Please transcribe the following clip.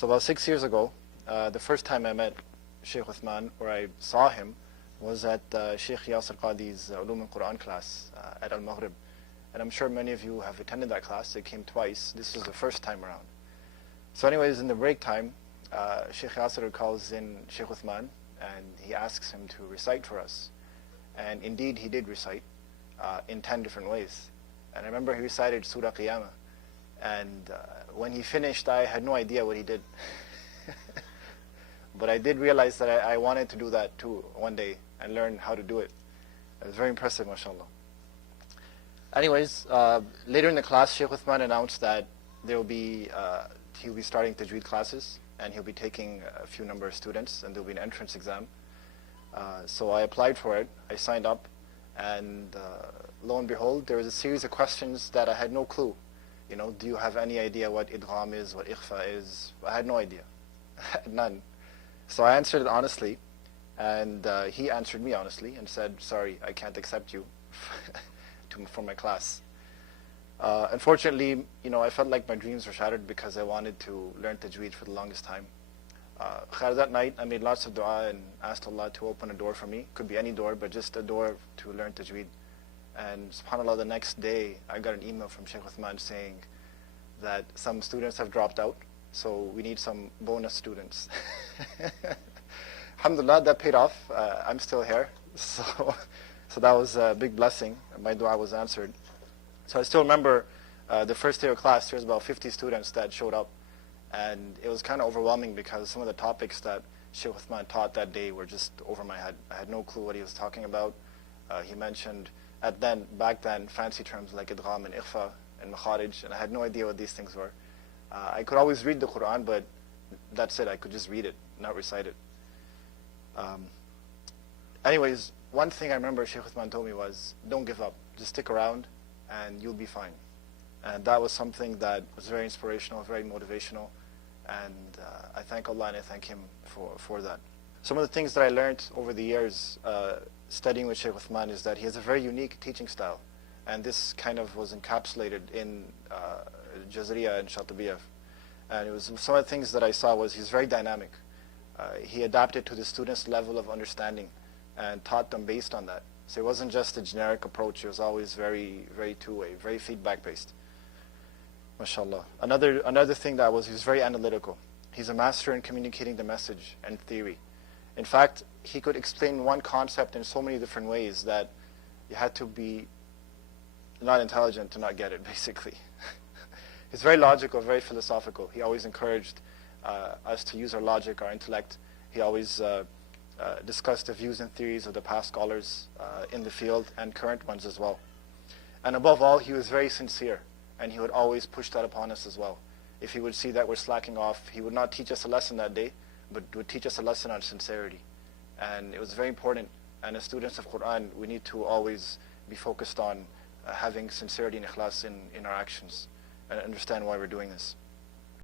So about 6 years ago, the first time I met Shaykh Uthman, or I saw him, was at Shaykh Yasir Qadi's Ulum al-Quran class at Al-Maghrib. And I'm sure many of you have attended that class. They came twice. This was the first time around. So anyways, in the break time, Shaykh Yasir calls in Shaykh Uthman and he asks him to recite for us. And indeed he did recite in 10 different ways. And I remember he recited Surah Qiyamah. And when he finished, I had no idea what he did. But I did realize that I wanted to do that too one day and learn how to do it. It was very impressive, mashallah. Anyways, later in the class, Shaykh Uthman announced that he'll be starting Tajweed classes, and he'll be taking a few number of students, and there'll be an entrance exam. So I applied for it, I signed up, and lo and behold, there was a series of questions that I had no clue. You know, do you have any idea what idgham is, what ikhfa is? I had no idea, none. So I answered it honestly, and he answered me honestly and said, sorry, I can't accept you for my class. Unfortunately, you know, I felt like my dreams were shattered because I wanted to learn Tajweed for the longest time. That night, I made lots of dua and asked Allah to open a door for me. Could be any door, but just a door to learn Tajweed. And subhanAllah, the next day, I got an email from Shaykh Uthman saying that some students have dropped out, so we need some bonus students. Alhamdulillah, that paid off. I'm still here. So that was a big blessing. My dua was answered. So I still remember the first day of class, there was about 50 students that showed up. And it was kind of overwhelming because some of the topics that Shaykh Uthman taught that day were just over my head. I had no clue what he was talking about. He mentioned back then, fancy terms like idgham and ikhfa and makharij, and I had no idea what these things were. I could always read the Quran, but that's it. I could just read it, not recite it. Anyways, one thing I remember Shaykh Uthman told me was, don't give up. Just stick around and you'll be fine. And that was something that was very inspirational, very motivational. And I thank Allah and I thank him for that. Some of the things that I learned over the years studying with Shaykh Uthman is that he has a very unique teaching style. And this kind of was encapsulated in Jazriyyah and Shaykh Uthman. And it was some of the things that I saw was he's very dynamic. He adapted to the students' level of understanding and taught them based on that. So it wasn't just a generic approach, it was always very, very two-way, very feedback-based. MashaAllah. Another thing he was very analytical. He's a master in communicating the message and theory. In fact, he could explain one concept in so many different ways that you had to be not intelligent to not get it, basically. He's very logical, very philosophical. He always encouraged us to use our logic, our intellect. He always discussed the views and theories of the past scholars in the field and current ones as well. And above all, he was very sincere, and he would always push that upon us as well. If he would see that we're slacking off, he would not teach us a lesson that day, but would teach us a lesson on sincerity. And it was very important. And as students of Quran, we need to always be focused on having sincerity and ikhlas in our actions and understand why we're doing this.